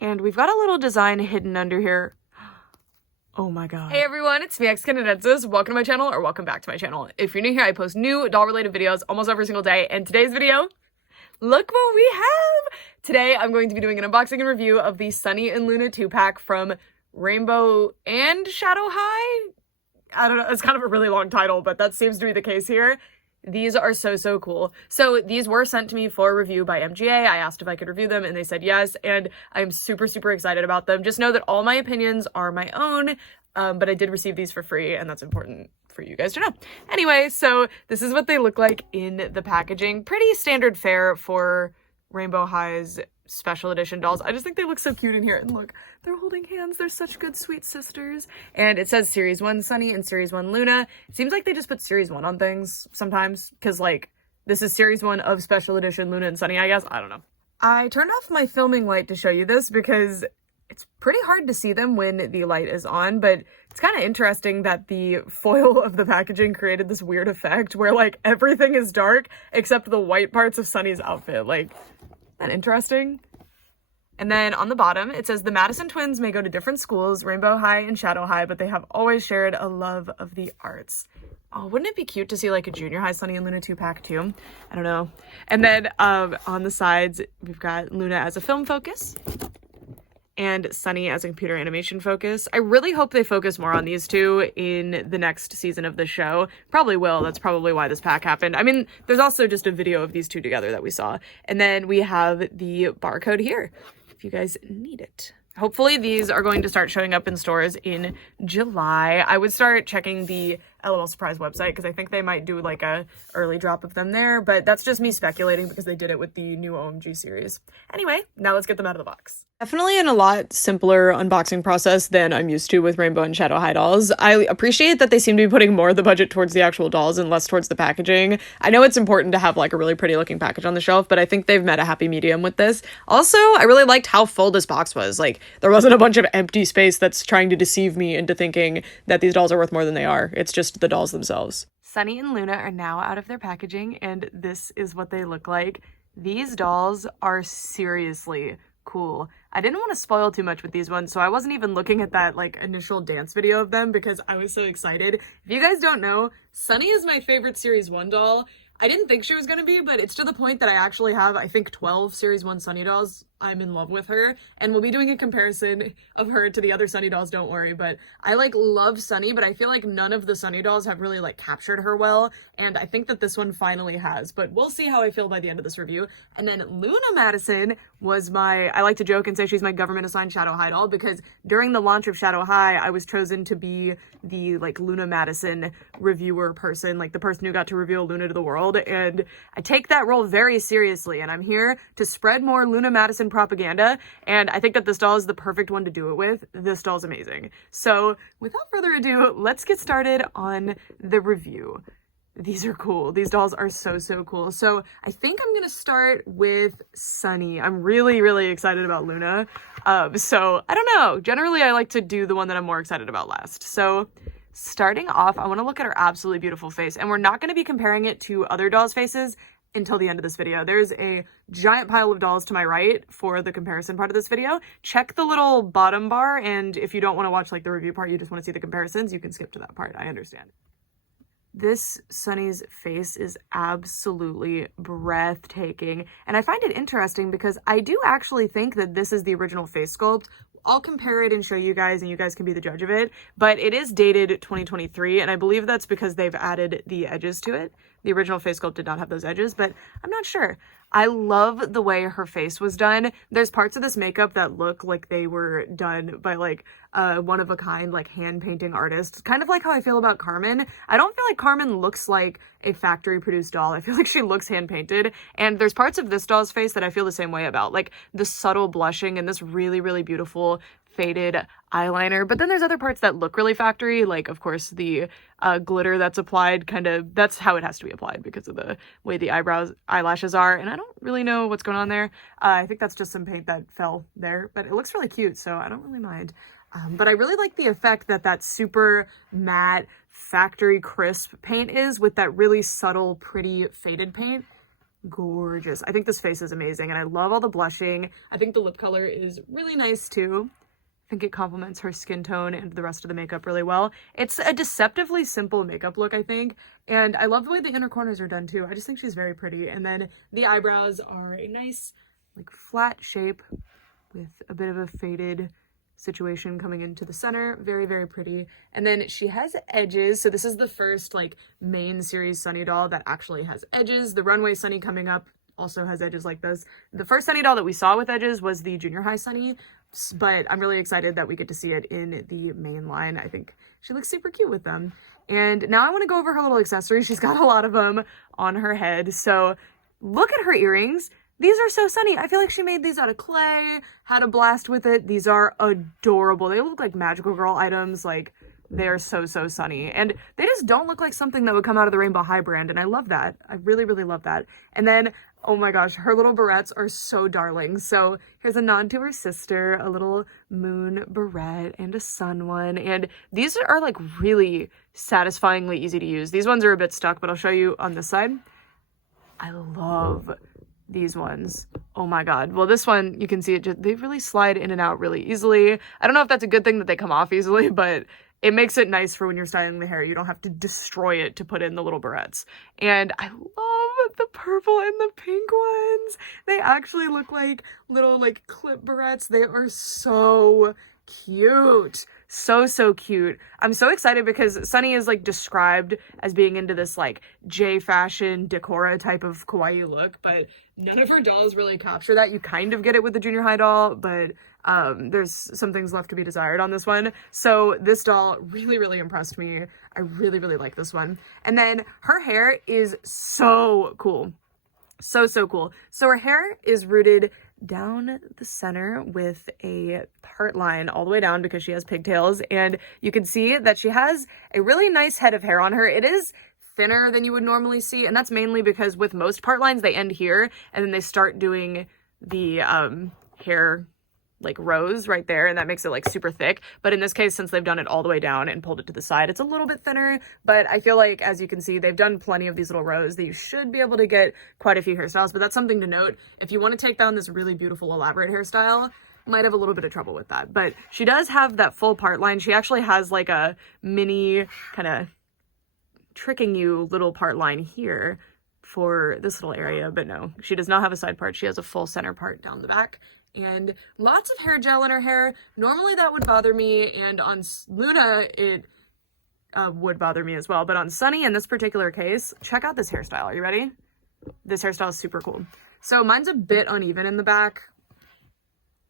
And we've got a little design hidden under here. Oh my god. Hey everyone, it's me, Sunny Madison. Welcome to my channel, or welcome back to my channel. If you're new here, I post new doll-related videos almost every single day, and today's video, look what we have! Today, I'm going to be doing an unboxing and review of the Sunny and Luna 2-pack from Rainbow and Shadow High? I don't know, it's kind of a really long title, but that seems to be the case here. These are so cool. So these were sent to me for review by MGA. I asked if I could review them and they said yes, and I'm super excited about them. Just know that all my opinions are my own, but I did receive these for free, and that's important for you guys to know. Anyway, so this is what they look like in the packaging. Pretty standard fare for Rainbow High's special edition dolls. I just think they look so cute in here, and look, they're holding hands. They're such good sweet sisters. And it says Series 1 Sunny and Series 1 Luna. It seems like they just put Series 1 on things sometimes, because like this is Series 1 of special edition Luna and Sunny, I guess. I don't know. I turned off my filming light to show you this because it's pretty hard to see them when the light is on, but it's kind of interesting that the foil of the packaging created this weird effect where like everything is dark except the white parts of Sunny's outfit. Like, isn't that interesting? And then on the bottom, it says the Madison twins may go to different schools, Rainbow High and Shadow High, but they have always shared a love of the arts. Oh, wouldn't it be cute to see like a junior high Sunny and Luna 2-pack too? I don't know. And then on the sides, we've got Luna as a film focus and Sunny as a computer animation focus. I really hope they focus more on these two in the next season of the show. Probably will. That's probably why this pack happened. I mean, there's also just a video of these two together that we saw. And then we have the barcode here, if you guys need it. Hopefully these are going to start showing up in stores in July. I would start checking the LOL Surprise website because I think they might do like a early drop of them there, but that's just me speculating because they did it with the new OMG series. Anyway, now let's get them out of the box. Definitely in a lot simpler unboxing process than I'm used to with Rainbow and Shadow High dolls. I appreciate that they seem to be putting more of the budget towards the actual dolls and less towards the packaging. I know it's important to have like a really pretty looking package on the shelf, but I think they've met a happy medium with this. Also, I really liked how full this box was. Like, there wasn't a bunch of empty space that's trying to deceive me into thinking that these dolls are worth more than they are. It's just the dolls themselves. Sunny and Luna are now out of their packaging, and this is what they look like. These dolls are seriously cool. I didn't want to spoil too much with these ones, so I wasn't even looking at that like initial dance video of them because I was so excited. If you guys don't know, Sunny is my favorite Series 1 doll. I didn't think she was gonna be, but it's to the point that I actually have, I think, 12 Series 1 Sunny dolls. I'm in love with her, and we'll be doing a comparison of her to the other Sunny dolls, don't worry, but I like love Sunny, but I feel like none of the Sunny dolls have really like captured her well, and I think that this one finally has, but we'll see how I feel by the end of this review. And then Luna Madison was I like to joke and say she's my government assigned Shadow High doll because during the launch of Shadow High, I was chosen to be the like Luna Madison reviewer person, like the person who got to reveal Luna to the world, and I take that role very seriously, and I'm here to spread more Luna Madison propaganda, and I think that this doll is the perfect one to do it with. This doll's amazing. So without further ado, let's get started on the review. These are cool. These dolls are so cool. So I think I'm gonna start with Sunny. I'm really excited about Luna. So I don't know. Generally, I like to do the one that I'm more excited about last. So starting off, I want to look at her absolutely beautiful face, and we're not going to be comparing it to other dolls' faces until the end of this video. There's a giant pile of dolls to my right for the comparison part of this video. Check the little bottom bar, and if you don't want to watch like the review part, you just want to see the comparisons, you can skip to that part. I understand. This Sunny's face is absolutely breathtaking, and I find it interesting because I do actually think that this is the original face sculpt. I'll compare it and show you guys, and you guys can be the judge of it, but it is dated 2023, and I believe that's because they've added the edges to it. The original face sculpt did not have those edges, but I'm not sure. I love the way her face was done. There's parts of this makeup that look like they were done by like one-of-a-kind like hand painting artist. Kind of like how I feel about Carmen. I don't feel like Carmen looks like a factory produced doll. I feel like she looks hand painted, and there's parts of this doll's face that I feel the same way about, like the subtle blushing and this really beautiful faded eyeliner. But then there's other parts that look really factory, like of course the glitter that's applied, that's how it has to be applied because of the way the eyelashes are, and I don't really know what's going on there. I think that's just some paint that fell there, but it looks really cute, so I don't really mind. But I really like the effect that super matte factory crisp paint is with that really subtle pretty faded paint. gorgeous. I think this face is amazing, and I love all the blushing. I think the lip color is really nice too. I think it complements her skin tone and the rest of the makeup really well. It's a deceptively simple makeup look, I think, and I love the way the inner corners are done too. I just think she's very pretty. And then the eyebrows are a nice, like, flat shape with a bit of a faded situation coming into the center. Very, very pretty. And then she has edges. So this is the first, like, main series Sunny doll that actually has edges. The Runway Sunny coming up also has edges like this. The first Sunny doll that we saw with edges was the junior high Sunny, but I'm really excited that we get to see it in the main line. I think she looks super cute with them. And now I want to go over her little accessories. She's got a lot of them on her head. So look at her earrings. These are so Sunny. I feel like she made these out of clay, had a blast with it. These are adorable. They look like magical girl items. Like, they are so, so Sunny. And they just don't look like something that would come out of the Rainbow High brand. And I love that. I really, really love that. And then, oh my gosh, her little barrettes are so darling. So here's a nod to her sister, a little moon barrette and a sun one. And these are, like, really satisfyingly easy to use. These ones are a bit stuck, but I'll show you on this side. I love these ones. Oh my god. Well, this one, you can see it, they really slide in and out really easily. I don't know if that's a good thing that they come off easily, but it makes it nice for when you're styling the hair. You don't have to destroy it to put in the little barrettes. And I love the purple and the pink ones. They actually look like little, like, clip barrettes. They are so cute. So, so cute. I'm so excited because Sunny is, like, described as being into this, like, J fashion decora type of kawaii look, but none of her dolls really capture that. You kind of get it with the junior high doll, but there's some things left to be desired on this one. So this doll really, really impressed me. I really, really like this one. And then her hair is so cool. So, so cool. So her hair is rooted down the center with a part line all the way down because she has pigtails, and you can see that she has a really nice head of hair on her. It is thinner than you would normally see, and that's mainly because with most part lines they end here and then they start doing the hair, like, rows right there, and that makes it, like, super thick. But in this case, since they've done it all the way down and pulled it to the side, it's a little bit thinner. But I feel like, as you can see, they've done plenty of these little rows that you should be able to get quite a few hairstyles. But that's something to note. If you want to take down this really beautiful elaborate hairstyle, might have a little bit of trouble with that. But she does have that full part line. She actually has, like, a mini kind of tricking you little part line here for this little area. But no, she does not have a side part. She has a full center part down the back. And lots of hair gel in her hair. Normally that would bother me, and on Luna it would bother me as well. But on Sunny, in this particular case, check out this hairstyle. Are you ready? This hairstyle is super cool. So mine's a bit uneven in the back.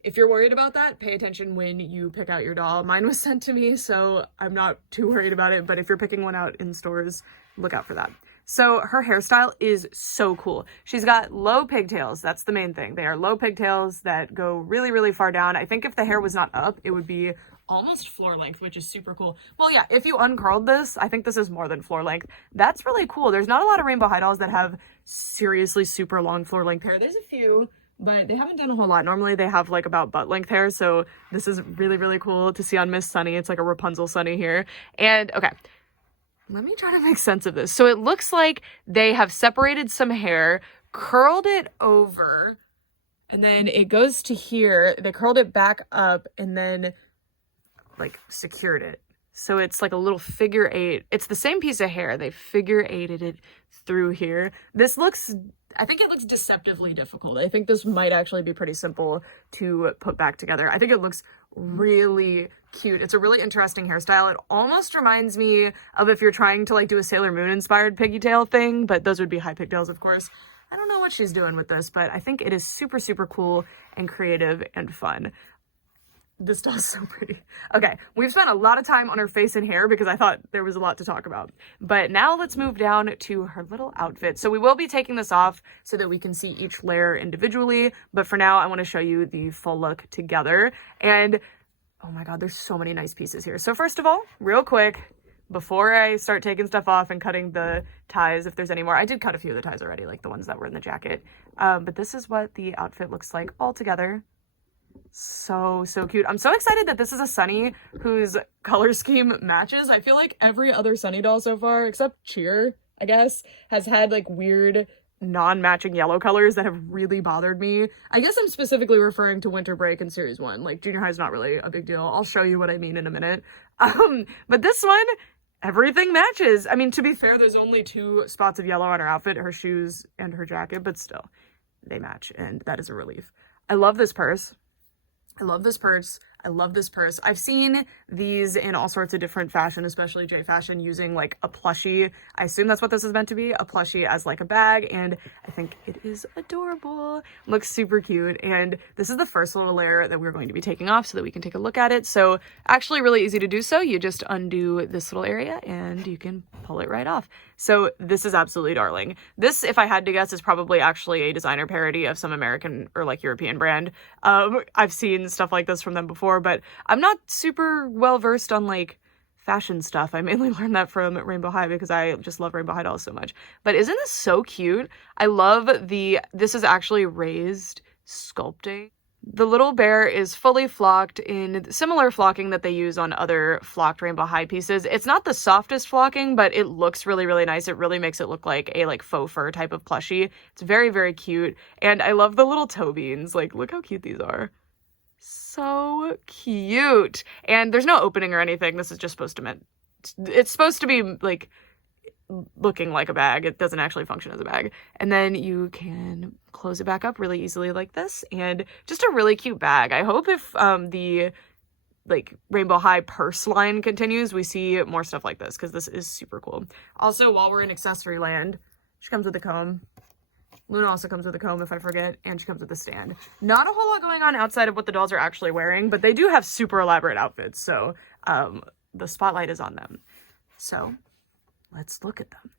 If you're worried about that, pay attention when you pick out your doll. Mine was sent to me, so I'm not too worried about it. But if you're picking one out in stores, look out for that. So her hairstyle is so cool. She's got low pigtails. That's the main thing. They are low pigtails that go really, really far down. I think if the hair was not up, it would be almost floor length, which is super cool. Well, yeah, if you uncurled this, I think this is more than floor length. That's really cool. There's not a lot of Rainbow High dolls that have seriously super long floor length hair. There's a few, but they haven't done a whole lot. Normally they have, like, about butt length hair. So this is really, really cool to see on Miss Sunny. It's like a Rapunzel Sunny here. And okay, let me try to make sense of this. So it looks like they have separated some hair, curled it over, and then it goes to here. They curled it back up and then, like, secured it. So it's like a little figure eight. It's the same piece of hair. They figure eighted it through here. This looks, I think it looks deceptively difficult. I think this might actually be pretty simple to put back together. I think it looks really cute. It's a really interesting hairstyle. It almost reminds me of if you're trying to, like, do a Sailor Moon inspired pigtail thing, but those would be high pigtails, of course. I don't know what she's doing with this, but I think it is super, super cool and creative and fun. This doll is so pretty. Okay, we've spent a lot of time on her face and hair because I thought there was a lot to talk about. But now let's move down to her little outfit. So we will be taking this off so that we can see each layer individually. But for now, I want to show you the full look together. And oh my god, there's so many nice pieces here. So first of all, real quick, before I start taking stuff off and cutting the ties, if there's any more, I did cut a few of the ties already, like the ones that were in the jacket. But this is what the outfit looks like all together. So, so cute. I'm so excited that this is a Sunny whose color scheme matches. I feel like every other Sunny doll so far, except Cheer, I guess, has had, like, weird non-matching yellow colors that have really bothered me. I guess I'm specifically referring to winter break and series 1. Like, junior high is not really a big deal. I'll show you what I mean in a minute. But this one, everything matches. I mean, to be fair, there's only 2 spots of yellow on her outfit, her shoes and her jacket, but still, they match, and that is a relief. I love this purse. I love this purse. I love this purse. I've seen these in all sorts of different fashion, especially J fashion, using like a plushie. I assume that's what this is meant to be, a plushie as like a bag, and I think it is adorable. Looks super cute, and this is the first little layer that we're going to be taking off so that we can take a look at it. So actually really easy to do so. You just undo this little area and you can pull it right off. So this is absolutely darling. This, if I had to guess, is probably actually a designer parody of some American or like European brand. I've seen stuff like this from them before, but I'm not super well versed on like fashion stuff. I mainly learned that from Rainbow High because I just love Rainbow High dolls so much. But isn't this so cute? I love this is actually raised sculpting. The little bear is fully flocked in similar flocking that they use on other flocked Rainbow High pieces. It's not the softest flocking, but it looks really, really nice. It really makes it look like a faux fur type of plushie. It's very, very cute. And I love the little toe beans. Like, look how cute these are. So cute. And there's no opening or anything. This is just supposed to it's supposed to be like looking like a bag. It doesn't actually function as a bag. And then you can close it back up really easily like this, and just a really cute bag. I hope if the like Rainbow High purse line continues, we see more stuff like this, because this is super cool. Also, while we're in accessory land, she comes with a comb. Luna also comes with a comb if I forget, and she comes with a stand. Not a whole lot going on outside of what the dolls are actually wearing, but they do have super elaborate outfits, so the spotlight is on them. So let's look at them.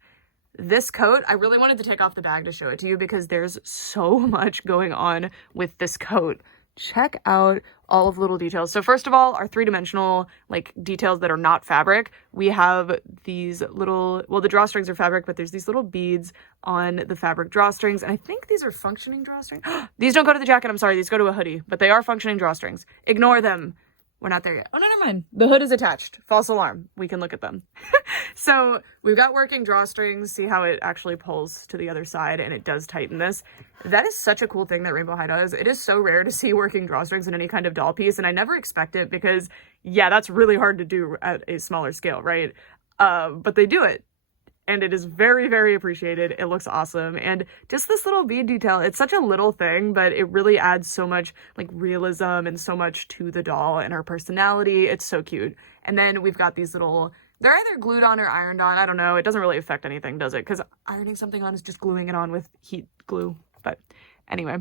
This coat, I really wanted to take off the bag to show it to you because there's so much going on with this coat. Check out all of the little details. So first of all, our 3-dimensional like details that are not fabric. We have these little, well, the drawstrings are fabric, but there's these little beads on the fabric drawstrings. And I think these are functioning drawstrings. These don't go to the jacket. I'm sorry. These go to a hoodie, but they are functioning drawstrings. Ignore them. We're not there yet. Oh, no, never mind. The hood is attached. False alarm. We can look at them. So we've got working drawstrings. See how it actually pulls to the other side, and it does tighten this. That is such a cool thing that Rainbow High does. It is so rare to see working drawstrings in any kind of doll piece, and I never expect it because, yeah, that's really hard to do at a smaller scale, right? But they do it. And it is very, very appreciated. It looks awesome. And just this little bead detail, it's such a little thing, but it really adds so much like realism and so much to the doll and her personality. It's so cute. And then we've got these little, they're either glued on or ironed on. I don't know. It doesn't really affect anything, does it? Because ironing something on is just gluing it on with heat glue. But anyway,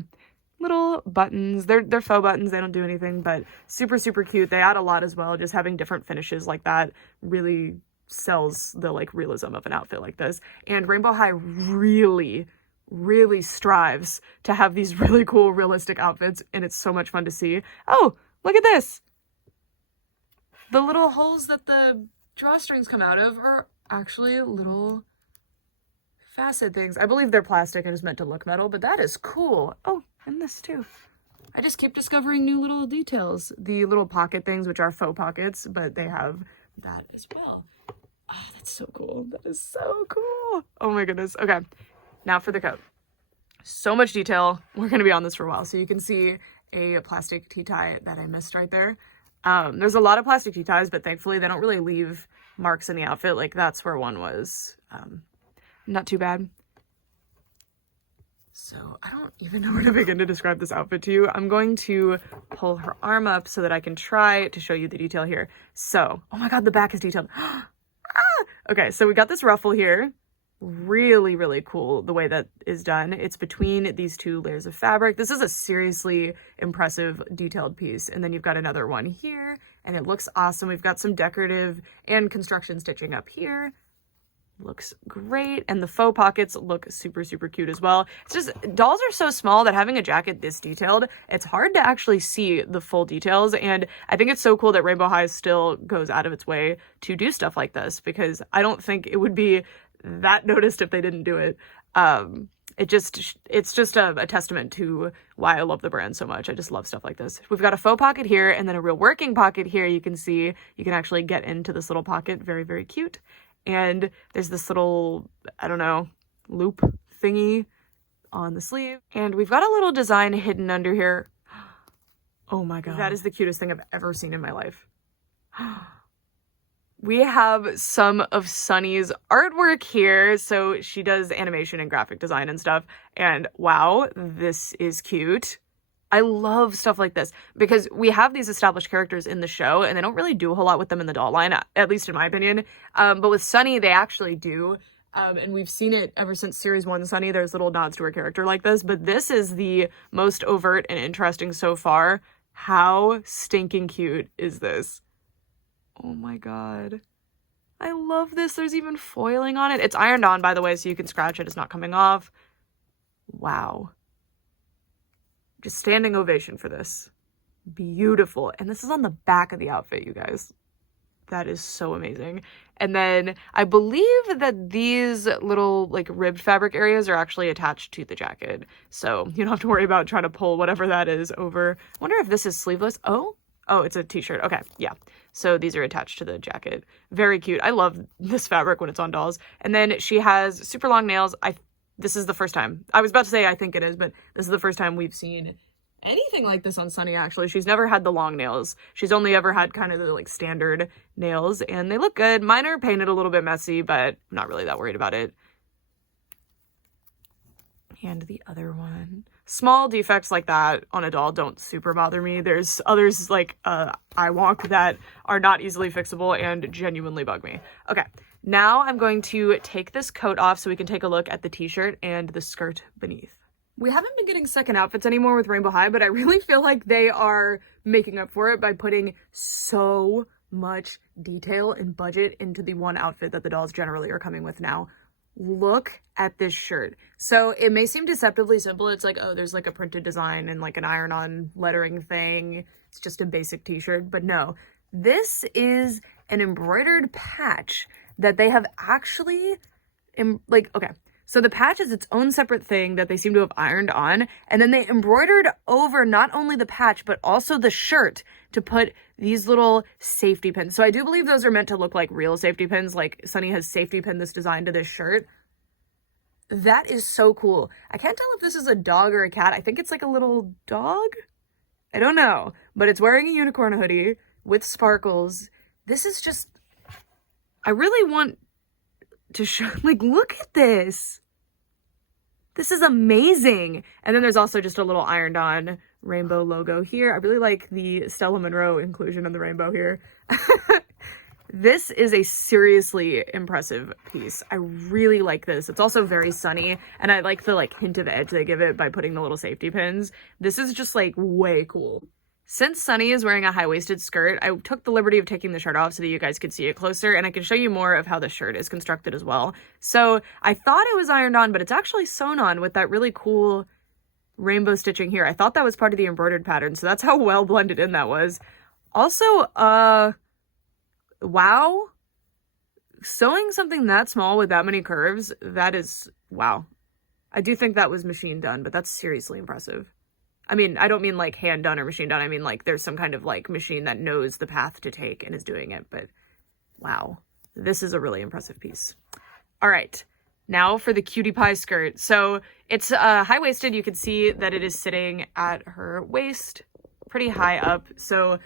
little buttons. They're faux buttons. They don't do anything, but super, super cute. They add a lot as well. Just having different finishes like that really sells the like realism of an outfit like this. And Rainbow High really, really strives to have these really cool realistic outfits, and it's so much fun to see. Oh, look at this. The little holes that the drawstrings come out of are actually little facet things. I believe they're plastic and is meant to look metal, but that is cool. Oh, and this too. I just keep discovering new little details. The little pocket things, which are faux pockets, but they have that as well. Oh, that's so cool. That is so cool. Oh my goodness. Okay, now for the coat. So much detail. We're going to be on this for a while. So you can see a plastic T-tie that I missed right there. There's a lot of plastic T-ties, but thankfully they don't really leave marks in the outfit. Like that's where one was. Not too bad. So I don't even know where to begin to describe this outfit to you. I'm going to pull her arm up so that I can try to show you the detail here. So, oh my God, the back is detailed. Okay, so we got this ruffle here. Really, really cool the way that is done. It's between these 2 layers of fabric. This is a seriously impressive detailed piece. And then you've got another one here, and it looks awesome. We've got some decorative and construction stitching up here. Looks great. And the faux pockets look super, super cute as well. It's just, dolls are so small that having a jacket this detailed, it's hard to actually see the full details. And I think it's so cool that Rainbow High still goes out of its way to do stuff like this, because I don't think it would be that noticed if they didn't do it. It's just a testament to why I love the brand so much. I just love stuff like this. We've got a faux pocket here and then a real working pocket here. You can see you can actually get into this little pocket. Very, very cute. And there's this little, I don't know, loop thingy on the sleeve. And we've got a little design hidden under here. Oh my god. That is the cutest thing I've ever seen in my life. We have some of Sunny's artwork here. So she does animation and graphic design and stuff. And wow, this is cute. I love stuff like this because we have these established characters in the show and they don't really do a whole lot with them in the doll line, at least in my opinion. But with Sunny, they actually do. And we've seen it ever since series 1 Sunny. There's little nods to her character like this, but this is the most overt and interesting so far. How stinking cute is this? Oh my god. I love this. There's even foiling on it. It's ironed on, by the way, so you can scratch it. It's not coming off. Wow. Just standing ovation for this. Beautiful. And this is on the back of the outfit, you guys. That is so amazing. And then I believe that these little like ribbed fabric areas are actually attached to the jacket. So you don't have to worry about trying to pull whatever that is over. I wonder if this is sleeveless. Oh, it's a t-shirt. Okay, yeah. So these are attached to the jacket. Very cute. I love this fabric when it's on dolls. And then she has super long nails. This is the first time. I was about to say I think it is, but this is the first time we've seen anything like this on Sunny, actually. She's never had the long nails. She's only ever had kind of the like standard nails, and they look good. Mine are painted a little bit messy, but I'm not really that worried about it. And the other one. Small defects like that on a doll don't super bother me. There's others like eye wonk that are not easily fixable and genuinely bug me. Okay, now I'm going to take this coat off so we can take a look at the t-shirt and the skirt beneath. We haven't been getting second outfits anymore with Rainbow High, but I really feel like they are making up for it by putting so much detail and budget into the one outfit that the dolls generally are coming with now. Look at this shirt. So it may seem deceptively simple. It's like, oh, there's like a printed design and like an iron-on lettering thing. It's just a basic t-shirt, but no. This is an embroidered patch that they have actually, okay. So the patch is its own separate thing that they seem to have ironed on, and then they embroidered over not only the patch, but also the shirt to put these little safety pins. So I do believe those are meant to look like real safety pins, like Sunny has safety pinned this design to this shirt. That is so cool. I can't tell if this is a dog or a cat. I think it's like a little dog? I don't know, but it's wearing a unicorn hoodie with sparkles. This is just, I really want to show, like, look at this. This is amazing. And then there's also just a little ironed on rainbow logo here. I really like the Stella Monroe inclusion of the rainbow here. This is a seriously impressive piece. I really like this. It's also very Sunny, and I like the like hint of edge they give it by putting the little safety pins. This is just like way cool. Since Sunny is wearing a high-waisted skirt, I took the liberty of taking the shirt off so that you guys could see it closer, and I can show you more of how the shirt is constructed as well. So I thought it was ironed on, but it's actually sewn on with that really cool rainbow stitching here. I thought that was part of the embroidered pattern, so that's how well blended in that was. Also, wow. Sewing something that small with that many curves, that is, wow. I do think that was machine done, but that's seriously impressive. I mean, I don't mean like hand done or machine done. I mean like there's some kind of like machine that knows the path to take and is doing it. But wow, this is a really impressive piece. All right, now for the cutie pie skirt. So it's high-waisted. You can see that it is sitting at her waist pretty high up. So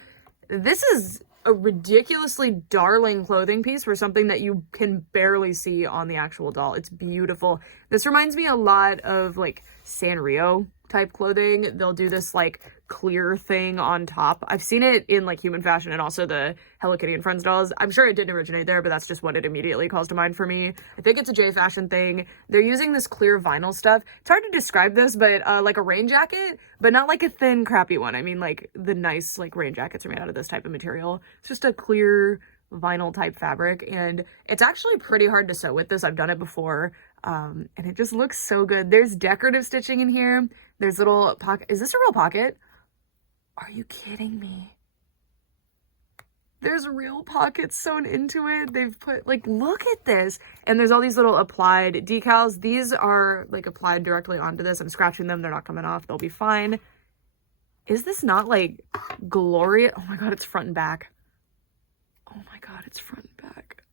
this is a ridiculously darling clothing piece for something that you can barely see on the actual doll. It's beautiful. This reminds me a lot of like Sanrio type clothing. They'll do this like clear thing on top. I've seen it in like Human Fashion and also the Hello Kitty and Friends dolls. I'm sure it didn't originate there, but that's just what it immediately calls to mind for me. I think it's a J Fashion thing. They're using this clear vinyl stuff. It's hard to describe this, but like a rain jacket, but not like a thin crappy one. I mean like the nice like rain jackets are made out of this type of material. It's just a clear vinyl type fabric, and it's actually pretty hard to sew with this. I've done it before, and it just looks so good. There's decorative stitching in here. There's little pocket. Is this a real pocket? Are you kidding me? There's real pockets sewn into it. They've put, like, look at this. And there's all these little applied decals. These are, like, applied directly onto this. I'm scratching them. They're not coming off. They'll be fine. Is this not, like, glorious? Oh, my God, it's front and back. Oh, my God, it's front and back.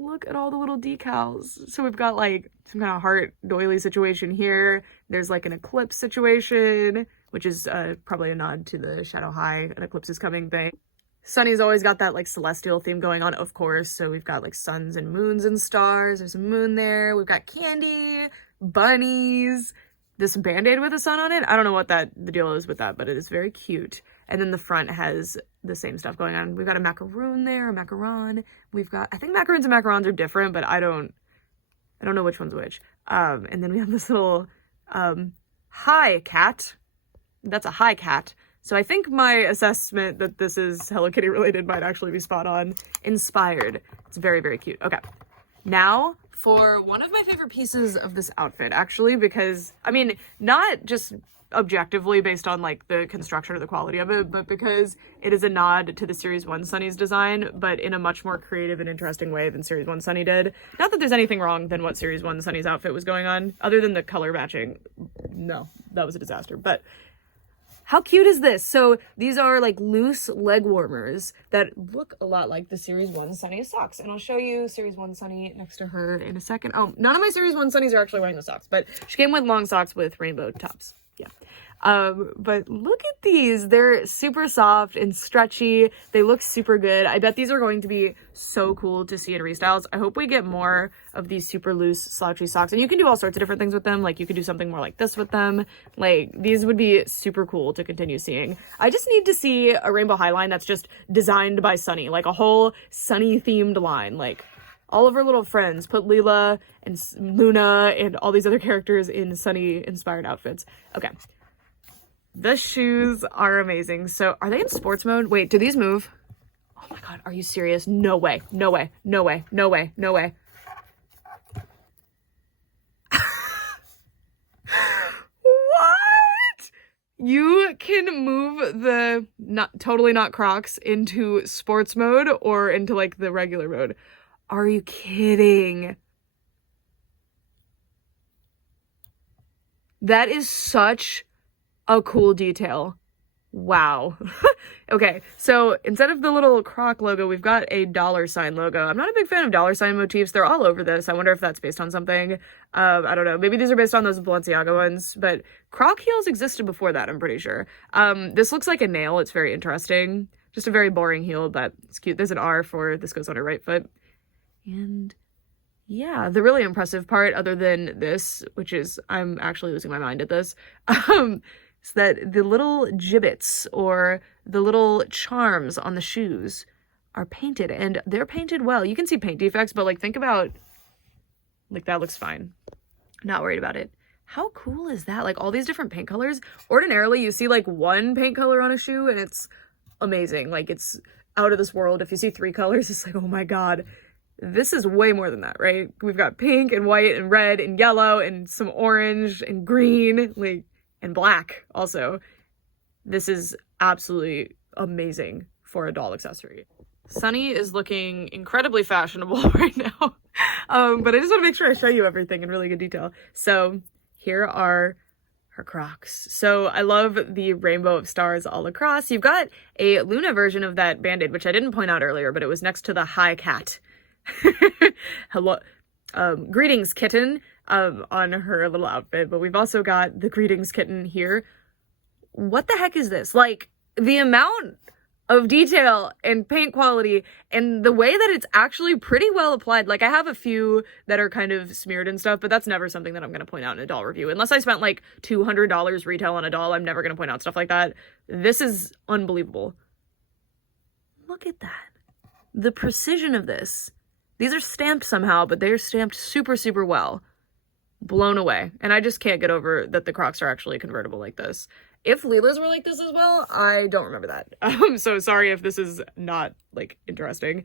look at all the little decals. So we've got like some kind of heart doily situation here. There's like an eclipse situation, which is probably a nod to the Shadow High, an eclipse is coming thing. Sunny's always got that like celestial theme going on, of course. So we've got like suns and moons and stars. There's a moon there. We've got candy, bunnies, this band-aid with a sun on it. I don't know what the deal is with that, but it is very cute. And then the front has the same stuff going on. We've got a macaroon there, a macaron. We've got, I think macaroons and macarons are different, but I don't know which one's which. And then we have this little hi cat. That's a hi cat. So I think my assessment that this is Hello Kitty related might actually be spot on. Inspired. It's very, very cute. Okay. Now for one of my favorite pieces of this outfit, actually, because, I mean, not just objectively based on like the construction or the quality of it, but because it is a nod to the Series 1 Sunny's design, but in a much more creative and interesting way than Series 1 Sunny did. Not that there's anything wrong than what Series 1 Sunny's outfit was going on, other than the color matching. No, that was a disaster. But how cute is this? So these are like loose leg warmers that look a lot like the Series 1 Sunny socks. And I'll show you Series 1 Sunny next to her in a second. Oh, none of my Series 1 Sunnies are actually wearing the socks, but she came with long socks with rainbow tops. Yeah. But look at these. They're super soft and stretchy. They look super good. I bet these are going to be so cool to see in restyles. I hope we get more of these super loose slouchy socks. And you can do all sorts of different things with them. Like you could do something more like this with them. Like these would be super cool to continue seeing. I just need to see a rainbow high line that's just designed by Sunny. Like a whole Sunny themed line. Like all of her little friends. Put Leela and Luna and all these other characters in Sunny inspired outfits. Okay. The shoes are amazing. So are they in sports mode? Wait, do these move? Oh my God, are you serious? No way, no way, no way, no way, no way. What? You can move the totally not Crocs into sports mode or into like the regular mode. Are you kidding? That is such a cool detail. Wow. Okay, so instead of the little Croc logo, we've got a $sign logo. I'm not a big fan of $sign motifs. They're all over this. I wonder if that's based on something. I don't know. Maybe these are based on those Balenciaga ones, but Croc heels existed before that, I'm pretty sure. This looks like a nail. It's very interesting. Just a very boring heel, but it's cute. There's an R for this goes on her right foot. And yeah, the really impressive part, other than this, which is, I'm actually losing my mind at this, is that the little gibbets or the little charms on the shoes are painted, and they're painted well. You can see paint defects, but like think about, like that looks fine. Not worried about it. How cool is that? Like all these different paint colors. Ordinarily, you see like one paint color on a shoe and it's amazing. Like it's out of this world. If you see 3 colors, it's like, oh my God. This is way more than that, right? We've got pink and white and red and yellow and some orange and green, like, and black also. This is absolutely amazing for a doll accessory. Sunny is looking incredibly fashionable right now. But I just want to make sure I show you everything in really good detail. So here are her Crocs. So I love the rainbow of stars all across. You've got a Luna version of that Band-Aid, which I didn't point out earlier, but it was next to the Hi Cat. Hello. Greetings kitten on her little outfit, but we've also got the greetings kitten here. What the heck is this? Like the amount of detail and paint quality and the way that it's actually pretty well applied. Like I have a few that are kind of smeared and stuff, but that's never something that I'm going to point out in a doll review. Unless I spent like $200 retail on a doll, I'm never going to point out stuff like that. This is unbelievable. Look at that. The precision of this. These are stamped somehow, but they're stamped super, super well. Blown away. And I just can't get over that the Crocs are actually convertible like this. If Leela's were like this as well, I don't remember that. I'm so sorry if this is not, like, interesting.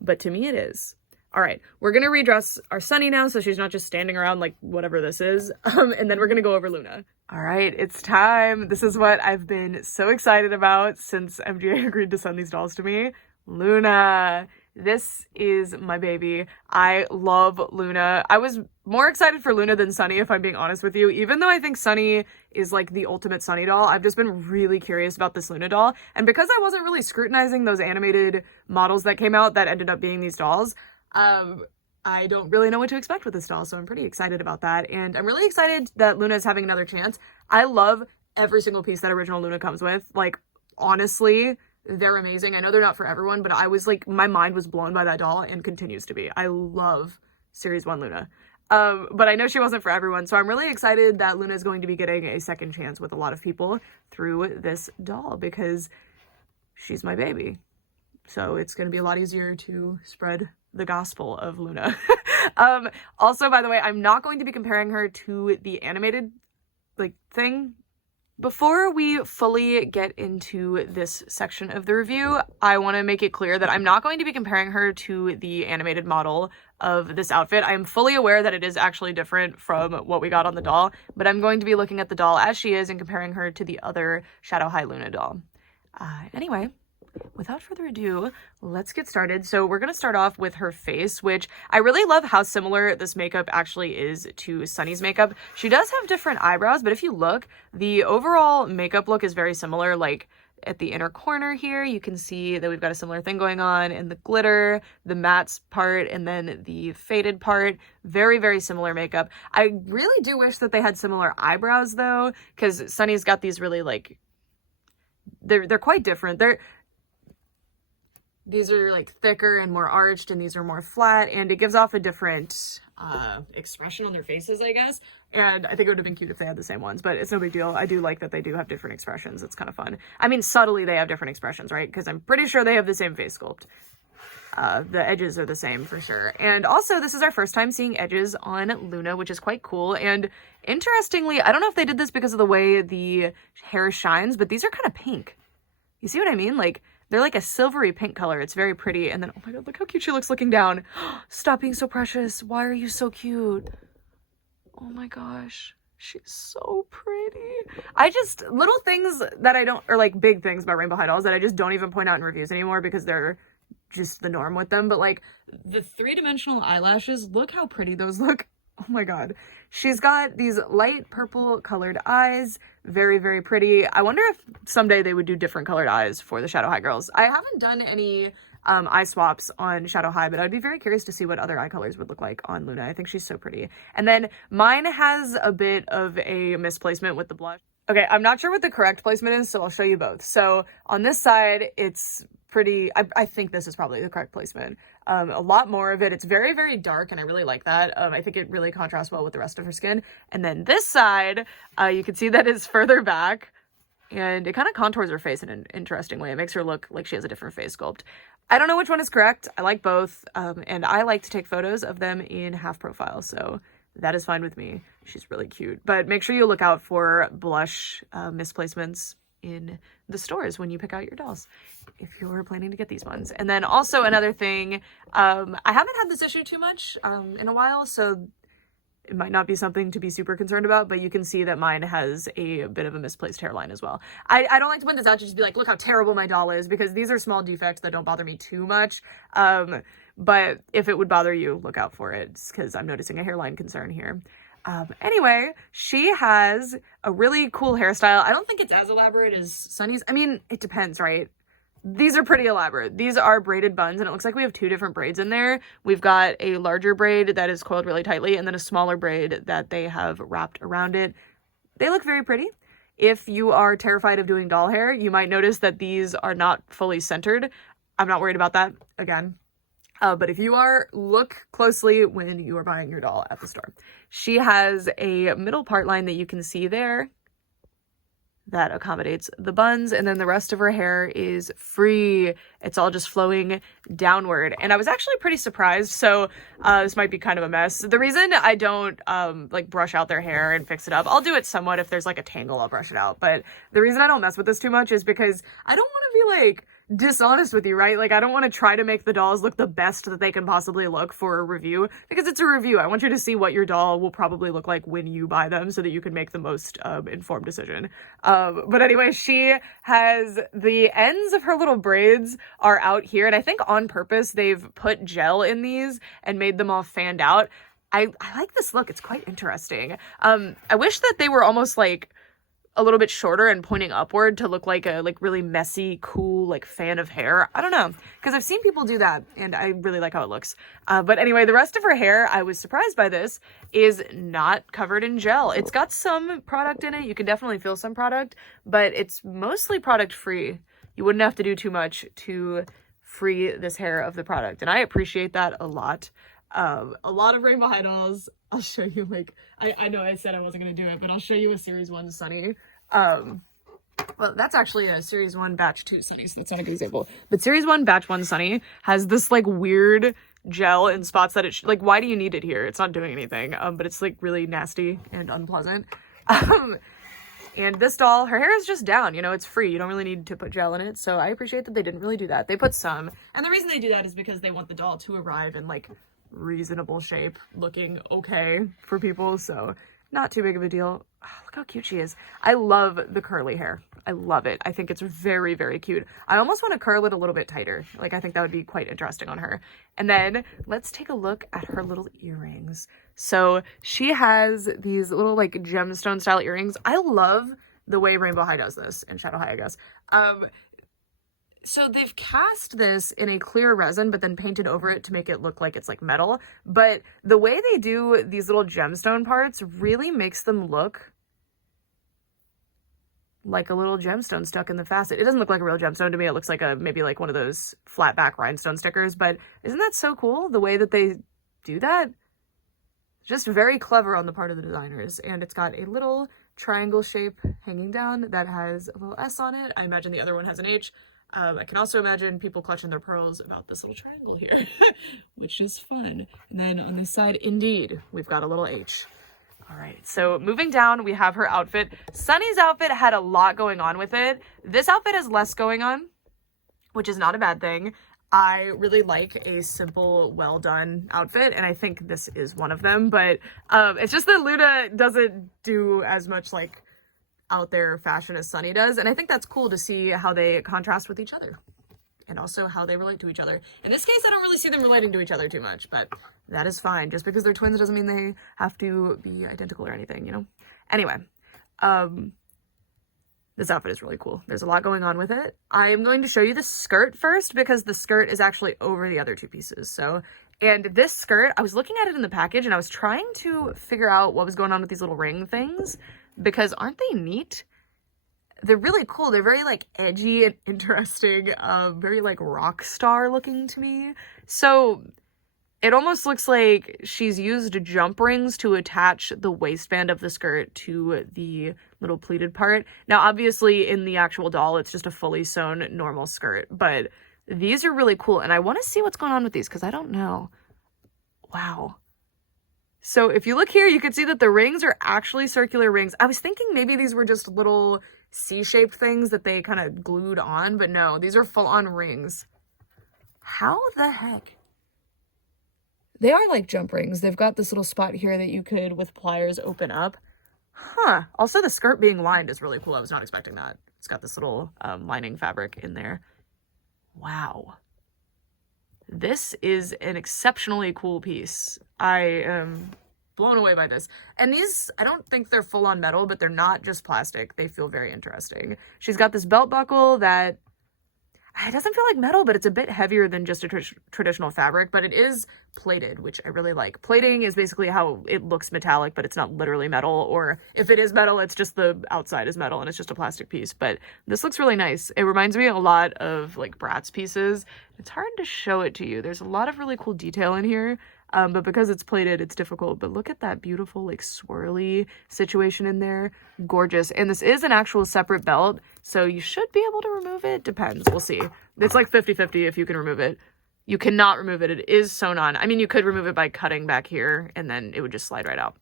But to me, it is. All right, we're going to redress our Sunny now so she's not just standing around like whatever this is. And then we're going to go over Luna. All right, it's time. This is what I've been so excited about since MGA agreed to send these dolls to me. Luna. This is my baby. I love Luna. I was more excited for Luna than Sunny, if I'm being honest with you. Even though I think Sunny is like the ultimate Sunny doll, I've just been really curious about this Luna doll. And because I wasn't really scrutinizing those animated models that came out that ended up being these dolls, I don't really know what to expect with this doll, so I'm pretty excited about that. And I'm really excited that Luna is having another chance. I love every single piece that original Luna comes with. Like, honestly, they're amazing. I know they're not for everyone, but I was like, my mind was blown by that doll and continues to be. I love Series 1 Luna. But I know she wasn't for everyone, so I'm really excited that Luna is going to be getting a second chance with a lot of people through this doll because she's my baby. So it's going to be a lot easier to spread the gospel of Luna. Also, by the way, I'm not going to be comparing her to the animated thing. Before we fully get into this section of the review, I want to make it clear that I'm not going to be comparing her to the animated model of this outfit. I am fully aware that it is actually different from what we got on the doll, but I'm going to be looking at the doll as she is and comparing her to the other Shadow High Luna doll. Anyway, without further ado, let's get started. So we're going to start off with her face, which I really love how similar this makeup actually is to Sunny's makeup. She does have different eyebrows, but if you look, the overall makeup look is very similar. Like at the inner corner here, you can see that we've got a similar thing going on in the glitter, the matte part, and then the faded part. Very, very similar makeup. I really do wish that they had similar eyebrows though, because Sunny's got these really they're quite different. These are like thicker and more arched, and these are more flat, and it gives off a different expression on their faces, I guess. And I think it would have been cute if they had the same ones, but it's no big deal. I do like that they do have different expressions. It's kind of fun. I mean, subtly they have different expressions, right? Because I'm pretty sure they have the same face sculpt. The edges are the same for sure. And also, this is our first time seeing edges on Luna, which is quite cool. And interestingly, I don't know if they did this because of the way the hair shines, but these are kind of pink. You see what I mean? Like, they're like a silvery pink color. It's very pretty. And then, oh my god, look how cute she looks looking down. Stop being so precious. Why are you so cute? Oh my gosh. She's so pretty. Little things that I don't, or like big things about Rainbow High dolls that I just don't even point out in reviews anymore because they're just the norm with them. But like the three-dimensional eyelashes, look how pretty those look. Oh my god. She's got these light purple colored eyes. Very, very pretty. I wonder if someday they would do different colored eyes for the Shadow High girls. I haven't done any eye swaps on Shadow High, but I'd be very curious to see what other eye colors would look like on Luna. I think she's so pretty. And then mine has a bit of a misplacement with the blush. Okay, I'm not sure what the correct placement is, so I'll show you both. So on this side, it's pretty, I think this is probably the correct placement. A lot more of it. It's very, very dark, and I really like that. I think it really contrasts well with the rest of her skin. And then this side, you can see that is further back, and it kind of contours her face in an interesting way. It makes her look like she has a different face sculpt. I don't know which one is correct. I like both, and I like to take photos of them in half profile, so that is fine with me. She's really cute. But make sure you look out for blush misplacements in the stores when you pick out your dolls, if you're planning to get these ones. And then also another thing, I haven't had this issue too much in a while, so it might not be something to be super concerned about, but you can see that mine has a bit of a misplaced hairline as well. I don't like to point this out to just be like, look how terrible my doll is, because these are small defects that don't bother me too much. But if it would bother you, look out for it, because I'm noticing a hairline concern here. Anyway, she has a really cool hairstyle. I don't think it's as elaborate as Sunny's. I mean, it depends, right? These are pretty elaborate. These are braided buns, and it looks like we have two different braids in there. We've got a larger braid that is coiled really tightly, and then a smaller braid that they have wrapped around it. They look very pretty. If you are terrified of doing doll hair, you might notice that these are not fully centered. I'm not worried about that, again. But if you are, look closely when you are buying your doll at the store. She has a middle part line that you can see there that accommodates the buns, and then the rest of her hair is free. It's all just flowing downward, and I was actually pretty surprised. So this might be kind of a mess. The reason I don't like brush out their hair and fix it up, I'll do it somewhat. If there's like a tangle, I'll brush it out, but the reason I don't mess with this too much is because I don't want to be like dishonest with you, right? Like, I don't want to try to make the dolls look the best that they can possibly look for a review, because it's a review. I want you to see what your doll will probably look like when you buy them so that you can make the most informed decision. But anyway, she has the ends of her little braids are out here, and I think on purpose they've put gel in these and made them all fanned out. I like this look. It's quite interesting. I wish that they were almost like a little bit shorter and pointing upward to look like a really messy, cool like fan of hair. I don't know, because I've seen people do that and I really like how it looks. But anyway, the rest of her hair, I was surprised by this, is not covered in gel. It's got some product in it. You can definitely feel some product, but it's mostly product free. You wouldn't have to do too much to free this hair of the product, and I appreciate that a lot. A lot of Rainbow High dolls, I'll show you, like, I know I said I wasn't going to do it, but I'll show you a Series 1 Sunny. Well, that's actually a Series 1 Batch 2 Sunny, so that's not a good example. But Series 1 Batch 1 Sunny has this, like, weird gel in spots that it, like, why do you need it here? It's not doing anything, but it's, like, really nasty and unpleasant. And this doll, her hair is just down, you know, it's free. You don't really need to put gel in it, so I appreciate that they didn't really do that. They put some, and the reason they do that is because they want the doll to arrive in, like, reasonable shape, looking okay for people, so not too big of a deal. Oh, look how cute she is. I love the curly hair. I love it. I think it's very, very cute. I almost want to curl it a little bit tighter. Like, I think that would be quite interesting on her. And then let's take a look at her little earrings. So she has these little like gemstone style earrings. I love the way Rainbow High does this, and Shadow High, I guess. So they've cast this in a clear resin, but then painted over it to make it look like it's like metal. But the way they do these little gemstone parts really makes them look like a little gemstone stuck in the facet. It doesn't look like a real gemstone to me. It looks like maybe like one of those flat back rhinestone stickers, but isn't that so cool? The way that they do that? Just very clever on the part of the designers. And it's got a little triangle shape hanging down that has a little S on it. I imagine the other one has an H. I can also imagine people clutching their pearls about this little triangle here, which is fun. And then on this side, indeed, we've got a little H. All right, so moving down, we have her outfit. Sunny's outfit had a lot going on with it. This outfit has less going on, which is not a bad thing. I really like a simple, well-done outfit, and I think this is one of them, but it's just that Luna doesn't do as much, like, out there fashion as Sunny does, and I think that's cool to see how they contrast with each other and also how they relate to each other. In this case, I don't really see them relating to each other too much, but that is fine. Just because they're twins doesn't mean they have to be identical or anything, you know? Anyway, this outfit is really cool. There's a lot going on with it. I am going to show you the skirt first because the skirt is actually over the other two pieces. So, and this skirt, I was looking at it in the package and I was trying to figure out what was going on with these little ring things, because aren't they neat? They're really cool. They're very like edgy and interesting, very like rock star looking to me. So it almost looks like she's used jump rings to attach the waistband of the skirt to the little pleated part. Now, obviously in the actual doll, it's just a fully sewn normal skirt, but these are really cool. And I want to see what's going on with these because I don't know. Wow. So if you look here, you can see that the rings are actually circular rings. I was thinking maybe these were just little C-shaped things that they kind of glued on, but no, these are full-on rings. How the heck? They are like jump rings. They've got this little spot here that you could, with pliers, open up. Huh. Also, the skirt being lined is really cool. I was not expecting that. It's got this little lining fabric in there. Wow. This is an exceptionally cool piece. I am blown away by this. And these, I don't think they're full on metal, but they're not just plastic. They feel very interesting. She's got this belt buckle that, it doesn't feel like metal, but it's a bit heavier than just a traditional fabric, but it is plated, which I really like. Plating is basically how it looks metallic, but it's not literally metal, or if it is metal, it's just the outside is metal and it's just a plastic piece, but this looks really nice. It reminds me a lot of like Bratz pieces. It's hard to show it to you. There's a lot of really cool detail in here, but because it's plated, it's difficult. But look at that beautiful like swirly situation in there. Gorgeous. And this is an actual separate belt, so you should be able to remove it. Depends. We'll see. It's like 50-50 if you can remove it. You cannot remove it. It is sewn on. I mean, you could remove it by cutting back here, and then it would just slide right out.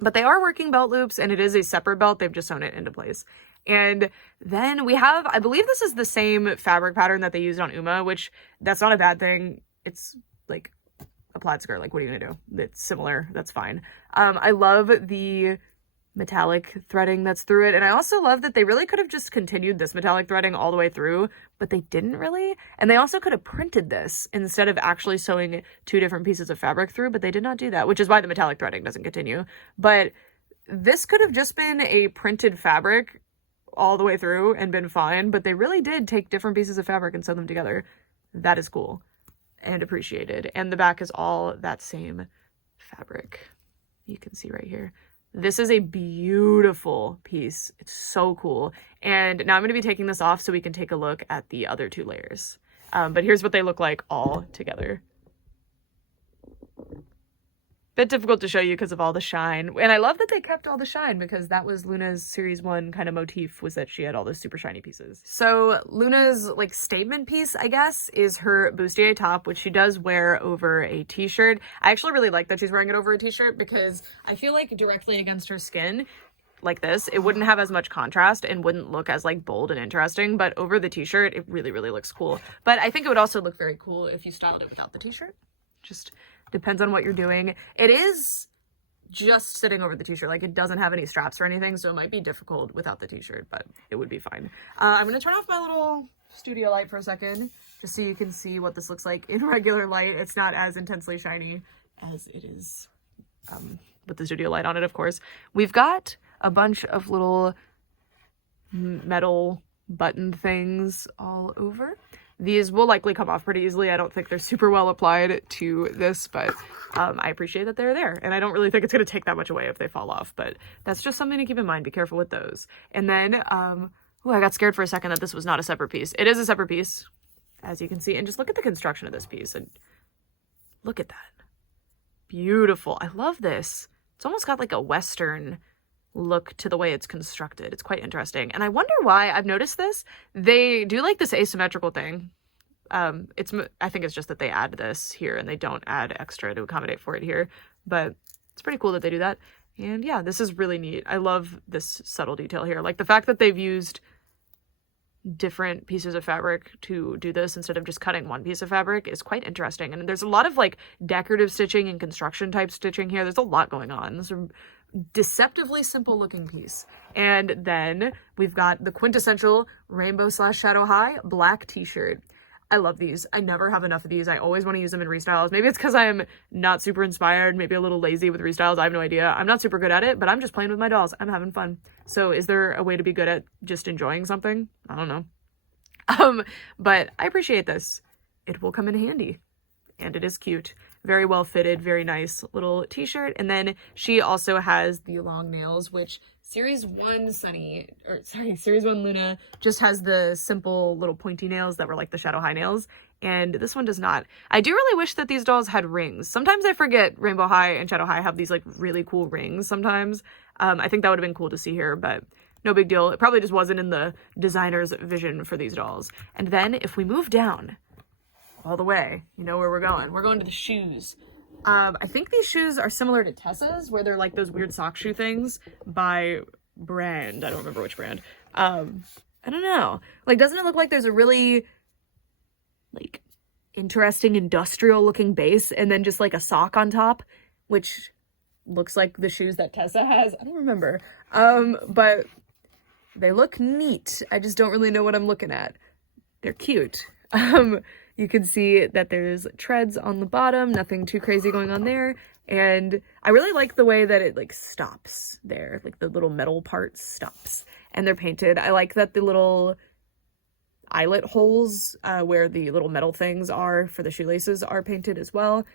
But they are working belt loops, and it is a separate belt. They've just sewn it into place. And then we have, I believe this is the same fabric pattern that they used on Uma, which that's not a bad thing. It's like a plaid skirt. Like, what are you gonna do? It's similar. That's fine. I love the metallic threading that's through it, and I also love that they really could have just continued this metallic threading all the way through, but they didn't really. And they also could have printed this instead of actually sewing two different pieces of fabric through, but they did not do that, which is why the metallic threading doesn't continue. But this could have just been a printed fabric all the way through and been fine, but they really did take different pieces of fabric and sew them together. That is cool and appreciated. And the back is all that same fabric. You can see right here. This is a beautiful piece. It's so cool. And now I'm going to be taking this off so we can take a look at the other 2 layers. But here's what they look like all together. Bit difficult to show you because of all the shine. And I love that they kept all the shine because that was Luna's series 1 kind of motif, was that she had all those super shiny pieces. So Luna's like statement piece, I guess, is her bustier top, which she does wear over a t-shirt. I actually really like that she's wearing it over a t-shirt because I feel like directly against her skin, like this, it wouldn't have as much contrast and wouldn't look as like bold and interesting, but over the t-shirt, it really, really looks cool. But I think it would also look very cool if you styled it without the t-shirt. Just depends on what you're doing. It is just sitting over the t-shirt. Like, it doesn't have any straps or anything, so it might be difficult without the t-shirt, but it would be fine. I'm gonna turn off my little studio light for a second, just so you can see what this looks like in regular light. It's not as intensely shiny as it is with the studio light on it, of course. We've got a bunch of little metal button things all over. These will likely come off pretty easily. I don't think they're super well applied to this, but I appreciate that they're there. And I don't really think it's going to take that much away if they fall off, but that's just something to keep in mind. Be careful with those. And then, I got scared for a second that this was not a separate piece. It is a separate piece, as you can see. And just look at the construction of this piece. And look at that. Beautiful. I love this. It's almost got like a Western look to the way it's constructed. It's quite interesting. And I wonder why. I've noticed this. They do like this asymmetrical thing. I think it's just that they add this here and they don't add extra to accommodate for it here. But it's pretty cool that they do that. And yeah, this is really neat. I love this subtle detail here. Like the fact that they've used different pieces of fabric to do this instead of just cutting one piece of fabric is quite interesting. And there's a lot of like decorative stitching and construction type stitching here. There's a lot going on. This is a deceptively simple looking piece. And then we've got the quintessential rainbow / shadow high black t-shirt. I love these. I never have enough of these. I always want to use them in restyles. Maybe it's because I'm not super inspired, maybe a little lazy with restyles. I have no idea. I'm not super good at it, but I'm just playing with my dolls. I'm having fun. So is there a way to be good at just enjoying something? I don't know. But I appreciate this. It will come in handy. And it is cute. Very well fitted, very nice little t-shirt. And then she also has the long nails, which Series 1 Luna just has the simple little pointy nails that were like the shadow high nails. And this one does not. I do really wish that these dolls had rings. Sometimes I forget Rainbow High and Shadow High have these like really cool rings sometimes. I think that would have been cool to see here, but no big deal. It probably just wasn't in the designer's vision for these dolls. And then if we move down all the way, you know where we're going. We're going to the shoes. I think these shoes are similar to Tessa's, where they're like those weird sock shoe things by brand. I don't remember which brand. I don't know. Like, doesn't it look like there's a really like interesting industrial looking base and then just like a sock on top, which looks like the shoes that Tessa has? I don't remember. But they look neat. I just don't really know what I'm looking at. They're cute. You can see that there's treads on the bottom, nothing too crazy going on there. And I really like the way that it like stops there, like the little metal part stops and they're painted. I like that the little eyelet holes where the little metal things are for the shoelaces are painted as well.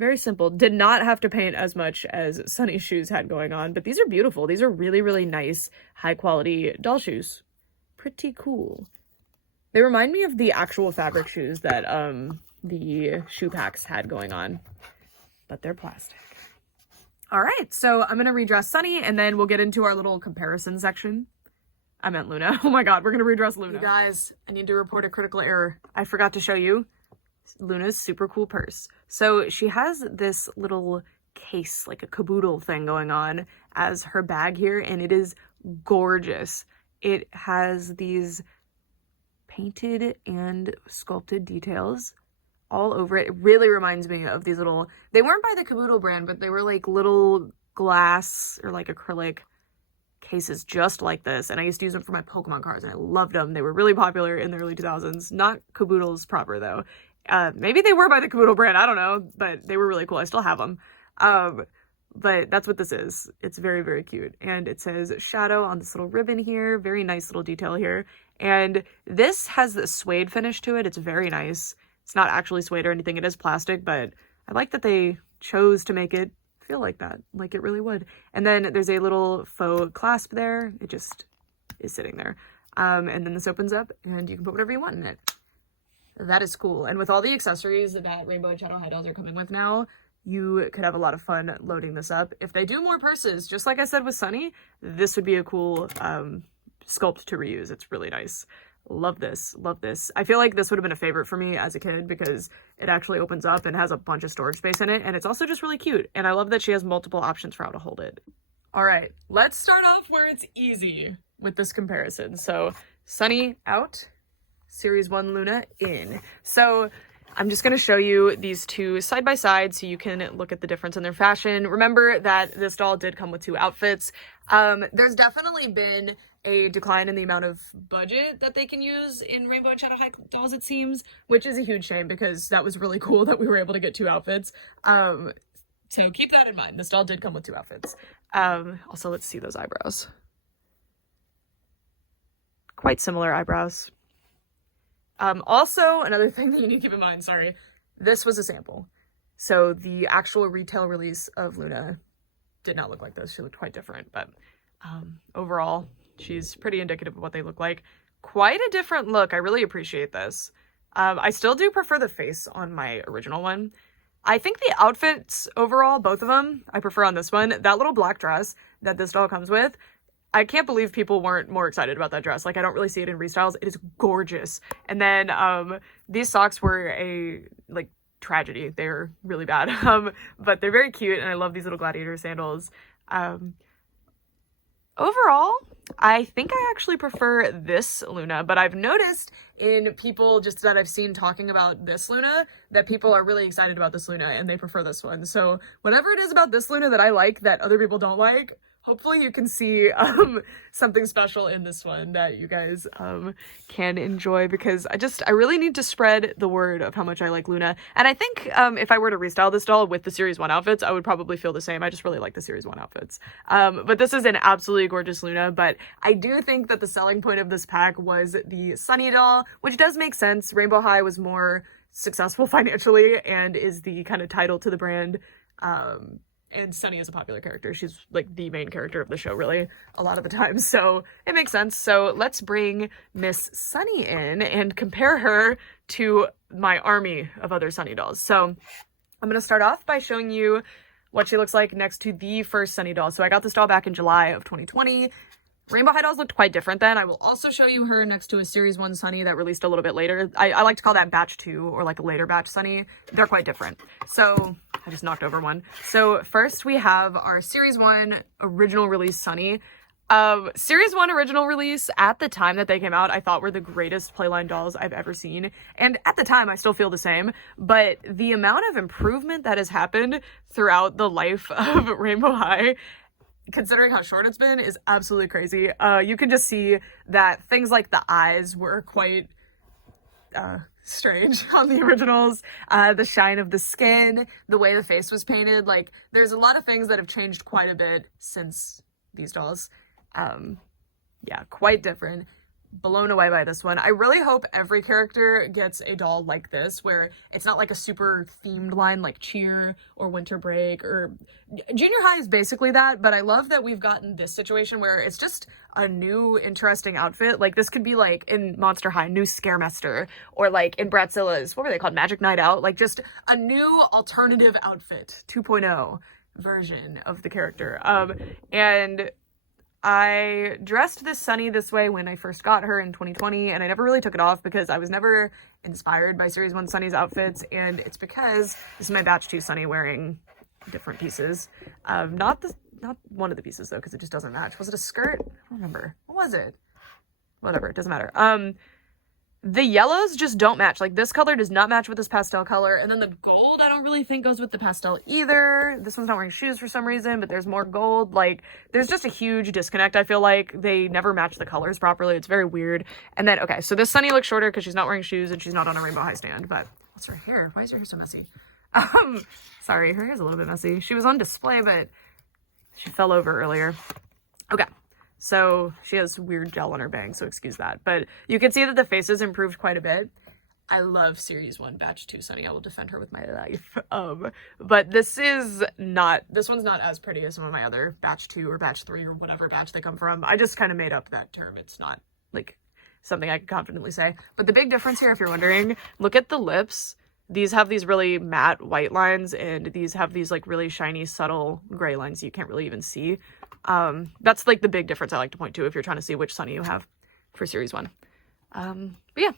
Very simple. Did not have to paint as much as Sunny's shoes had going on, but these are beautiful. These are really, really nice, high quality doll shoes. Pretty cool. They remind me of the actual fabric shoes that the shoe packs had going on, but they're plastic. All right, so I'm gonna redress Sunny and then we'll get into our little comparison section. I meant Luna. Oh my God, we're gonna redress Luna. You guys, I need to report a critical error. I forgot to show you Luna's super cool purse. So she has this little case, like a caboodle thing going on as her bag here, and it is gorgeous. It has these painted and sculpted details all over it. It really reminds me of these little, they weren't by the Caboodle brand, but they were like little glass or like acrylic cases just like this. And I used to use them for my Pokemon cards and I loved them. They were really popular in the early 2000s. Not Caboodles proper though. Maybe they were by the Caboodle brand. I don't know, but they were really cool. I still have them. but that's what this is. It's very, very cute. And it says shadow on this little ribbon here. Very nice little detail here. And this has the suede finish to it. It's very nice. It's not actually suede or anything. It is plastic, but I like that they chose to make it feel like that, like it really would. And then there's a little faux clasp there. It just is sitting there. And then this opens up and you can put whatever you want in it. That is cool. And with all the accessories that Rainbow and Shadow High dolls are coming with now, you could have a lot of fun loading this up. If they do more purses, just like I said with Sunny, this would be a cool sculpt to reuse. It's really nice. Love this. Love this. I feel like this would have been a favorite for me as a kid because it actually opens up and has a bunch of storage space in it. And it's also just really cute. And I love that she has multiple options for how to hold it. All right, let's start off where it's easy with this comparison. So Sunny out, Series 1 Luna in. So I'm just going to show you these two side by side so you can look at the difference in their fashion. Remember that this doll did come with 2 outfits. There's definitely been a decline in the amount of budget that they can use in Rainbow and Shadow High dolls, it seems, which is a huge shame because that was really cool that we were able to get 2 outfits. So keep that in mind. This doll did come with 2 outfits. Also, let's see those eyebrows. Quite similar eyebrows. Also, another thing that you need to keep in mind, sorry, this was a sample. So the actual retail release of Luna did not look like this. She looked quite different, but overall, she's pretty indicative of what they look like. Quite a different look. I really appreciate this. I still do prefer the face on my original one. I think the outfits overall, both of them, I prefer on this one. That little black dress that this doll comes with, I can't believe people weren't more excited about that dress. Like, I don't really see it in restyles. It is gorgeous. And then these socks were a, like, tragedy. They're really bad. But they're very cute, and I love these little gladiator sandals. Overall, I think I actually prefer this Luna, but I've noticed in people just that I've seen talking about this Luna that people are really excited about this Luna and they prefer this one. So whatever it is about this Luna that I like that other people don't like, hopefully you can see something special in this one that you guys can enjoy, because I really need to spread the word of how much I like Luna. And I think if I were to restyle this doll with the Series 1 outfits, I would probably feel the same. I just really like the Series 1 outfits. But this is an absolutely gorgeous Luna, but I do think that the selling point of this pack was the Sunny doll, which does make sense. Rainbow High was more successful financially and is the kind of title to the brand. And Sunny is a popular character. She's like the main character of the show, really, a lot of the time. So it makes sense. So let's bring Miss Sunny in and compare her to my army of other Sunny dolls. So I'm going to start off by showing you what she looks like next to the first Sunny doll. So I got this doll back in July of 2020. Rainbow High dolls looked quite different then. I will also show you her next to a Series 1 Sunny that released a little bit later. I like to call that batch 2 or like a later batch Sunny. They're quite different. So I just knocked over one. So first we have our Series 1 original release Sunny. Series 1 original release, at the time that they came out, I thought were the greatest playline dolls I've ever seen. And at the time, I still feel the same. But the amount of improvement that has happened throughout the life of Rainbow High, considering how short it's been, is absolutely crazy. You can just see that things like the eyes were quite strange on the originals. The shine of the skin, the way the face was painted, like there's a lot of things that have changed quite a bit since these dolls. Yeah, quite different. Blown away by this one. I really hope every character gets a doll like this, where it's not like a super themed line like Cheer or Winter Break, or Junior High is basically that, but I love that we've gotten this situation where it's just a new interesting outfit. Like this could be like in Monster High, new Scaremester, or like in Bratzilla's, what were they called, Magic Night Out, like just a new alternative outfit 2.0 version of the character. And I dressed this Sunny this way when I first got her in 2020, and I never really took it off because I was never inspired by Series 1 Sunny's outfits, and it's because this is my Batch 2 Sunny wearing different pieces. Not one of the pieces though, because it just doesn't match. Was it a skirt? I don't remember. What was it? Whatever, it doesn't matter. The yellows just don't match. Like this color does not match with this pastel color. And then the gold I don't really think goes with the pastel either. This one's not wearing shoes for some reason, but there's more gold. Like there's just a huge disconnect. I feel like they never match the colors properly. It's very weird. And then, okay, so this Sunny looks shorter because she's not wearing shoes and she's not on a Rainbow High stand. But what's her hair? Why is her hair so messy? Sorry, her hair's a little bit messy. She was on display, but She fell over earlier. Okay, so she has weird gel on her bangs, so excuse that. But you can see that the faces improved quite a bit. I love Series 1 Batch 2 Sunny. I will defend her with my life. But this one's not as pretty as some of my other Batch 2 or Batch 3 or whatever batch they come from. I just kind of made up that term. It's not, like, something I can confidently say. But the big difference here, if you're wondering, look at the lips. These have these really matte white lines, and these have these, like, really shiny, subtle gray lines you can't really even see. That's, like, the big difference I like to point to if you're trying to see which Sunny you have for Series 1. But yeah.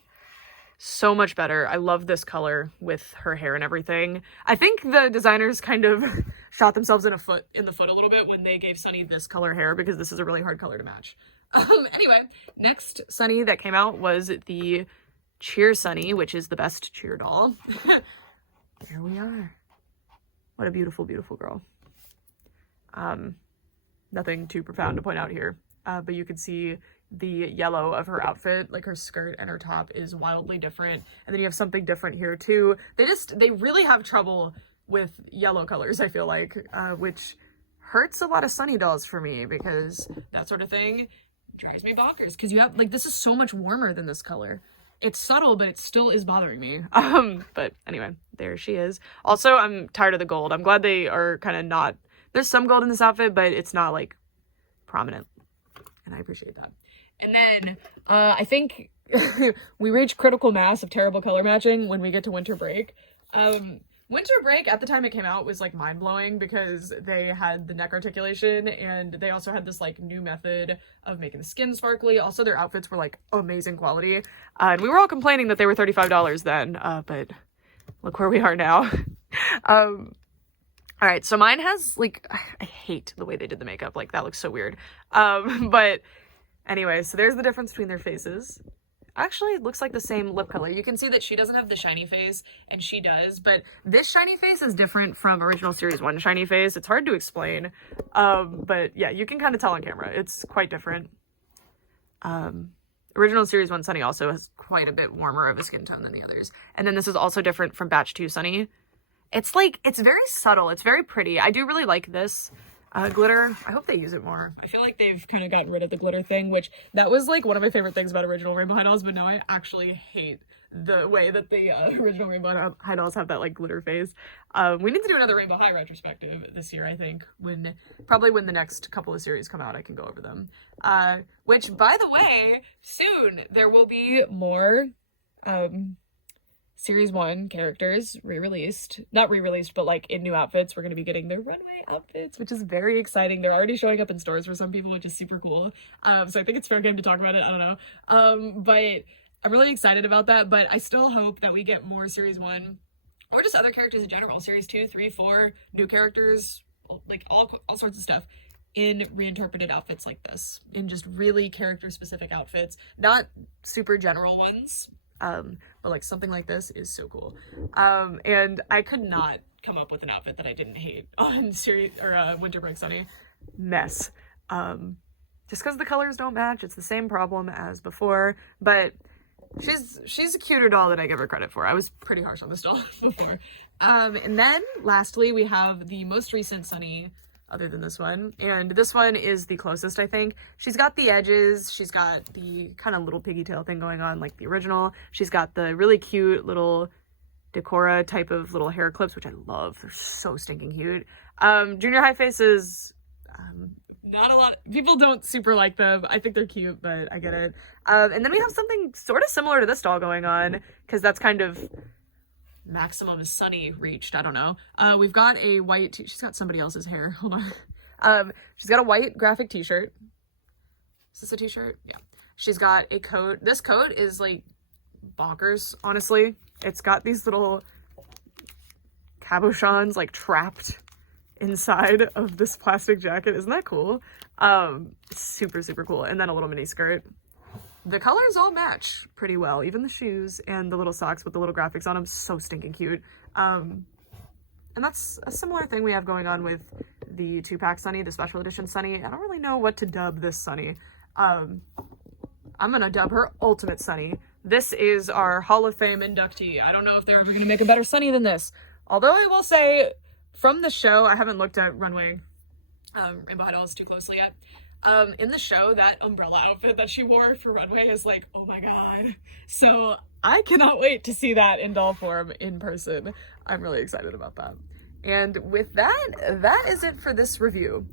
So much better. I love this color with her hair and everything. I think the designers kind of shot themselves in the foot a little bit when they gave Sunny this color hair, because this is a really hard color to match. Anyway, next Sunny that came out was the Cheer Sunny, which is the best cheer doll. Here we are. What a beautiful, beautiful girl. Nothing too profound to point out here, but you can see the yellow of her outfit, like her skirt and her top is wildly different. And then you have something different here too. They really have trouble with yellow colors, I feel like, which hurts a lot of Sunny dolls for me, because that sort of thing drives me bonkers. Because you have, like, this is so much warmer than this color. It's subtle, but it still is bothering me. But anyway, there she is. Also, I'm tired of the gold. I'm glad they are kind of not, there's some gold in this outfit, but it's not, like, prominent. And I appreciate that. And then, I think we reach critical mass of terrible color matching when we get to Winter Break. Winter Break, at the time it came out, was, like, mind-blowing, because they had the neck articulation, and they also had this, like, new method of making the skin sparkly. Also, their outfits were, like, amazing quality. And we were all complaining that they were $35 then, but look where we are now. All right, so mine has, like, I hate the way they did the makeup. Like, that looks so weird. But anyway, so there's the difference between their faces. Actually, it looks like the same lip color. You can see that she doesn't have the shiny face, and she does, but this shiny face is different from original Series 1 shiny face. It's hard to explain, but yeah, you can kind of tell on camera. It's quite different. Original Series 1 Sunny also has quite a bit warmer of a skin tone than the others. And then this is also different from Batch 2 Sunny. It's like, it's very subtle. It's very pretty. I do really like this. Glitter, I hope they use it more. I feel like they've kind of gotten rid of the glitter thing, which that was like one of my favorite things about original Rainbow High Dolls, but now I actually hate the way that the original Rainbow High Dolls have that like glitter phase. We need to do another Rainbow High retrospective this year, I think, probably when the next couple of series come out, I can go over them. Which, by the way, soon there will be more Series 1 characters re-released. Not re-released, but like in new outfits. We're going to be getting their runway outfits, which is very exciting. They're already showing up in stores for some people, which is super cool. So I think it's fair game to talk about it. I don't know. But I'm really excited about that. But I still hope that we get more Series 1 or just other characters in general. Series 2, 3, 4, new characters, like all sorts of stuff in reinterpreted outfits like this. In just really character-specific outfits. Not super general ones. But like something like this is so cool. And I could not come up with an outfit that I didn't hate on Winter Break Sunny. Mess. Just because the colors don't match, it's the same problem as before, but she's a cuter doll than I give her credit for. I was pretty harsh on this doll before. And then lastly, we have the most recent Sunny, other than this one, and this one is the closest, I think. She's got the edges, she's got the kind of little piggy tail thing going on like the original, she's got the really cute little Decora type of little hair clips, which I love. They're so stinking cute. Junior high faces, not a lot, people don't super like them. I think they're cute, but I get it. And then we have something sort of similar to this doll going on, because that's kind of maximum Sunny reached. I don't know. We've got a white she's got somebody else's hair. Hold on. She's got a white graphic t-shirt. Is this a t-shirt? Yeah. She's got a coat. This coat is like bonkers, honestly. It's got these little cabochons like trapped inside of this plastic jacket. Isn't that cool? Super, super cool. And then a little mini skirt. The colors all match pretty well, even the shoes and the little socks with the little graphics on them. So stinking cute. And that's a similar thing we have going on with the 2-pack Sunny, the special edition Sunny. I don't really know what to dub this Sunny. I'm gonna dub her Ultimate Sunny. This is our Hall of Fame inductee. I don't know if they're ever gonna make a better Sunny than this. Although I will say, from the show, I haven't looked at runway Rainbow High dolls too closely yet. In the show, that umbrella outfit that she wore for runway is like, oh my god. So I cannot wait to see that in doll form in person. I'm really excited about that. And with that, that is it for this review.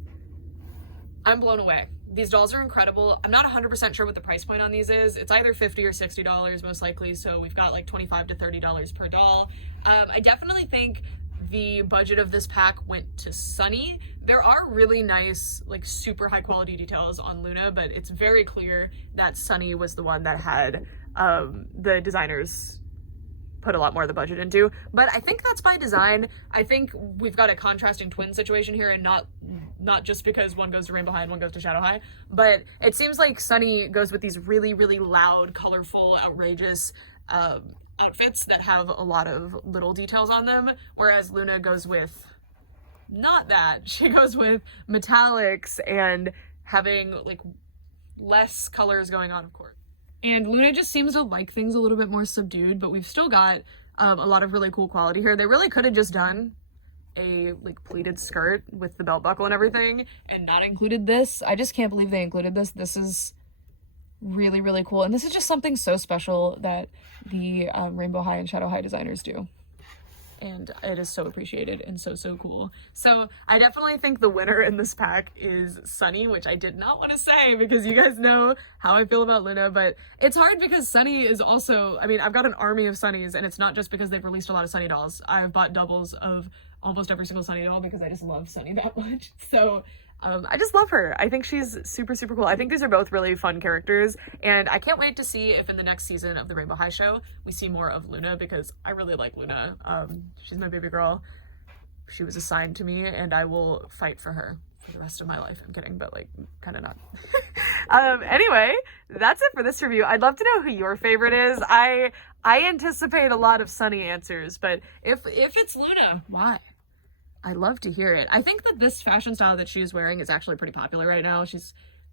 I'm blown away. These dolls are incredible. I'm not 100% sure what the price point on these is. It's either $50 or $60 most likely, so we've got like $25 to $30 per doll. I definitely think the budget of this pack went to Sunny. There are really nice, like super high quality details on Luna, but it's very clear that Sunny was the one that had the designers put a lot more of the budget into. But I think that's by design. I think we've got a contrasting twin situation here, and not just because one goes to Rainbow High and one goes to Shadow High, but it seems like Sunny goes with these really, really loud, colorful, outrageous outfits that have a lot of little details on them, whereas Luna goes with not that. She goes with metallics and having like less colors going on, of course. And Luna just seems to like things a little bit more subdued, but we've still got a lot of really cool quality here. They really could have just done a like pleated skirt with the belt buckle and everything and not included this. I just can't believe they included this. This is really, really cool. And this is just something so special that the Rainbow High and Shadow High designers do. And it is so appreciated and so, so cool. So I definitely think the winner in this pack is Sunny, which I did not want to say because you guys know how I feel about Luna, but it's hard because Sunny is also, I mean, I've got an army of Sunnys, and it's not just because they've released a lot of Sunny dolls. I've bought doubles of almost every single Sunny doll because I just love Sunny that much. So I just love her. I think she's super, super cool. I think these are both really fun characters, and I can't wait to see if in the next season of the Rainbow High show we see more of Luna, because I really like Luna. She's my baby girl. She was assigned to me, and I will fight for her for the rest of my life. I'm kidding, but like kind of not. Anyway, that's it for this review. I'd love to know who your favorite is. I anticipate a lot of Sunny answers, but if it's Luna, why? I'd love to hear it. I think that this fashion style that she's wearing is actually pretty popular right now.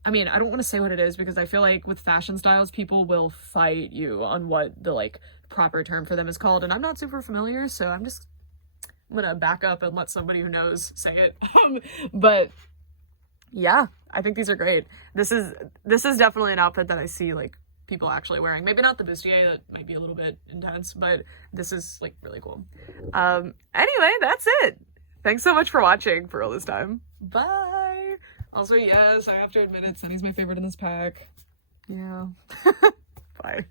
I mean, I don't want to say what it is because I feel like with fashion styles, people will fight you on what the like proper term for them is called. And I'm not super familiar, so I'm gonna back up and let somebody who knows say it. But yeah, I think these are great. This is definitely an outfit that I see like people actually wearing. Maybe not the bustier, that might be a little bit intense, but this is like really cool. Anyway, that's it. Thanks so much for watching for all this time. Bye! Also, yes, I have to admit it, Sunny's my favorite in this pack. Yeah. Bye.